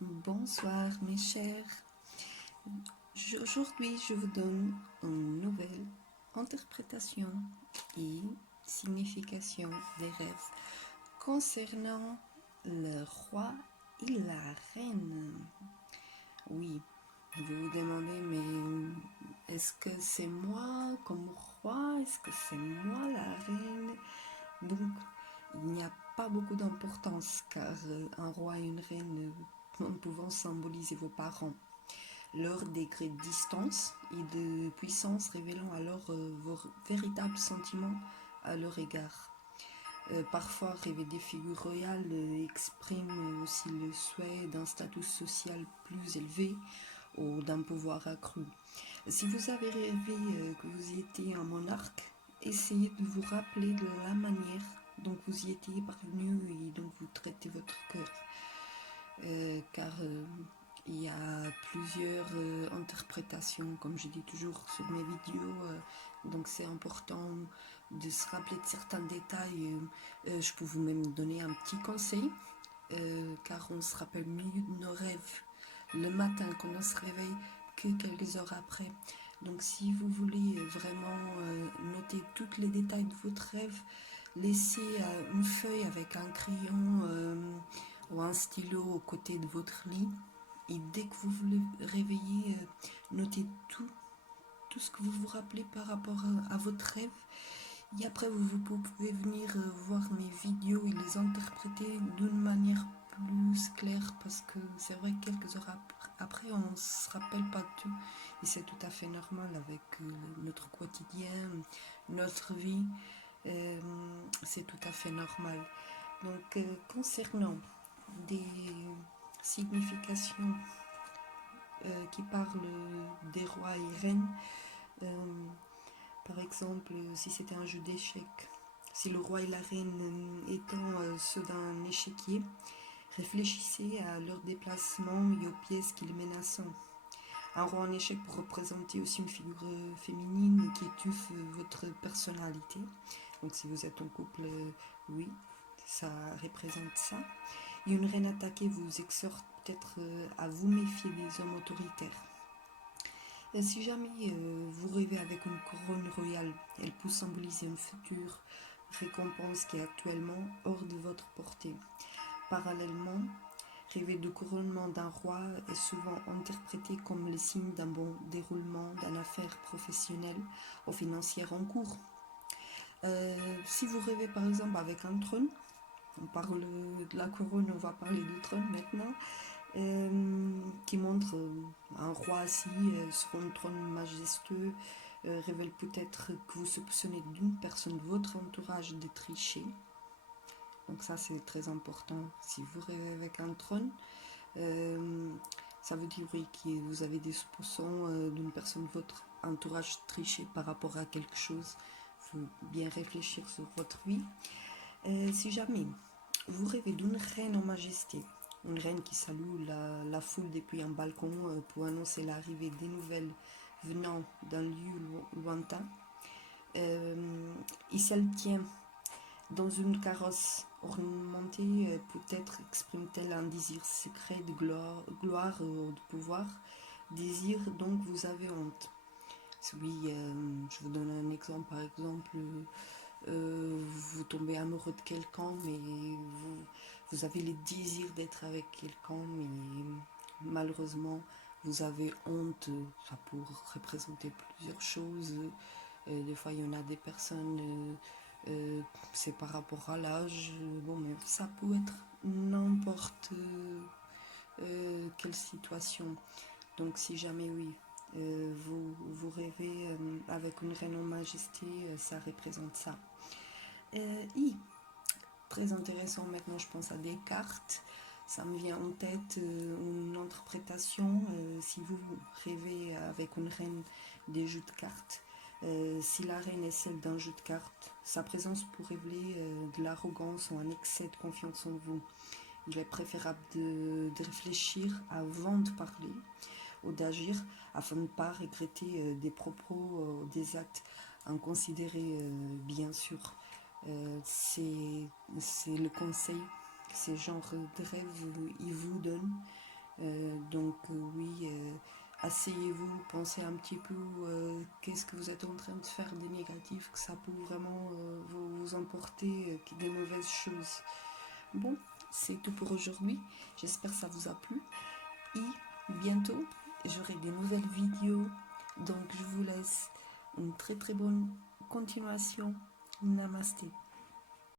Bonsoir mes chers. Aujourd'hui, je vous donne une nouvelle interprétation et signification des rêves concernant le roi et la reine. Oui, vous vous demandez, mais est-ce que c'est moi comme roi? Est-ce que c'est moi la reine? Donc, il n'y a pas beaucoup d'importance car un roi et une reine pouvant symboliser vos parents, leur degré de distance et de puissance révélant alors vos véritables sentiments à leur égard. Parfois, rêver des figures royales exprime aussi le souhait d'un statut social plus élevé ou d'un pouvoir accru. Si vous avez rêvé que vous étiez un monarque, essayez de vous rappeler de la manière dont vous y étiez parvenu et dont vous traitez votre cœur. Car il y a plusieurs interprétations, comme je dis toujours sur mes vidéos, donc c'est important de se rappeler de certains détails. Je peux vous même donner un petit conseil, car on se rappelle mieux de nos rêves le matin quand on se réveille que quelques heures après. Donc si vous voulez vraiment noter tous les détails de votre rêve, laissez une feuille avec un crayon ou un stylo aux côtés de votre lit. Et dès que vous vous réveillez, notez tout ce que vous vous rappelez par rapport à votre rêve. Et après, vous pouvez venir voir mes vidéos et les interpréter d'une manière plus claire parce que c'est vrai que quelques heures après, on ne se rappelle pas de tout. Et c'est tout à fait normal avec notre quotidien, notre vie. C'est tout à fait normal. Donc, concernant des significations qui parlent des rois et reines, par exemple, si c'était un jeu d'échecs, si le roi et la reine étant ceux d'un échiquier, réfléchissez à leur déplacement et aux pièces qu'ils menacent. Un roi en échec pour représenter aussi une figure féminine qui étuffe votre personnalité. Donc si vous êtes en couple, oui, ça représente ça. Et une reine attaquée vous exhorte peut-être à vous méfier des hommes autoritaires. Et si jamais vous rêvez avec une couronne royale, elle peut symboliser une future récompense qui est actuellement hors de votre portée. Parallèlement, rêver de couronnement d'un roi est souvent interprété comme le signe d'un bon déroulement d'une affaire professionnelle ou financière en cours. Si vous rêvez par exemple avec un trône, on parle de la couronne, on va parler du trône maintenant, qui montre un roi assis sur un trône majestueux, révèle peut-être que vous soupçonnez d'une personne de votre entourage de tricher. Donc ça c'est très important. Si vous rêvez avec un trône, ça veut dire oui, que vous avez des soupçons d'une personne de votre entourage tricher par rapport à quelque chose. Il faut bien réfléchir sur votre vie. Si jamais vous rêvez d'une reine en majesté, une reine qui salue la foule depuis un balcon pour annoncer l'arrivée des nouvelles venant d'un lieu lointain, et celle tient dans une carrosse ornementée, peut-être exprime-t-elle un désir secret de gloire ou de pouvoir, désir donc vous avez honte. Oui, je vous donne un exemple, par exemple, vous tombez amoureux de quelqu'un, mais vous avez le désir d'être avec quelqu'un, mais malheureusement, vous avez honte. Ça peut représenter plusieurs choses. Des fois, il y en a des personnes, c'est par rapport à l'âge. Bon, mais ça peut être n'importe quelle situation. Donc, si jamais, oui, vous rêvez avec une reine en majesté, ça représente ça. I, très intéressant maintenant, je pense à des cartes. Ça me vient en tête une interprétation. Si vous rêvez avec une reine des jeux de cartes, si la reine est celle d'un jeu de cartes, sa présence peut révéler de l'arrogance ou un excès de confiance en vous. Il est préférable de réfléchir avant de parler ou d'agir afin de ne pas regretter des propos ou des actes inconsidérés, bien sûr. C'est le conseil que ces genres de rêves ils vous donnent. Oui, asseyez-vous, pensez un petit peu qu'est-ce que vous êtes en train de faire de négatif, que ça peut vraiment vous emporter des mauvaises choses. Bon, c'est tout pour aujourd'hui. J'espère que ça vous a plu. Et bientôt, j'aurai des nouvelles vidéos. Donc, je vous laisse une très très bonne continuation. Namasté.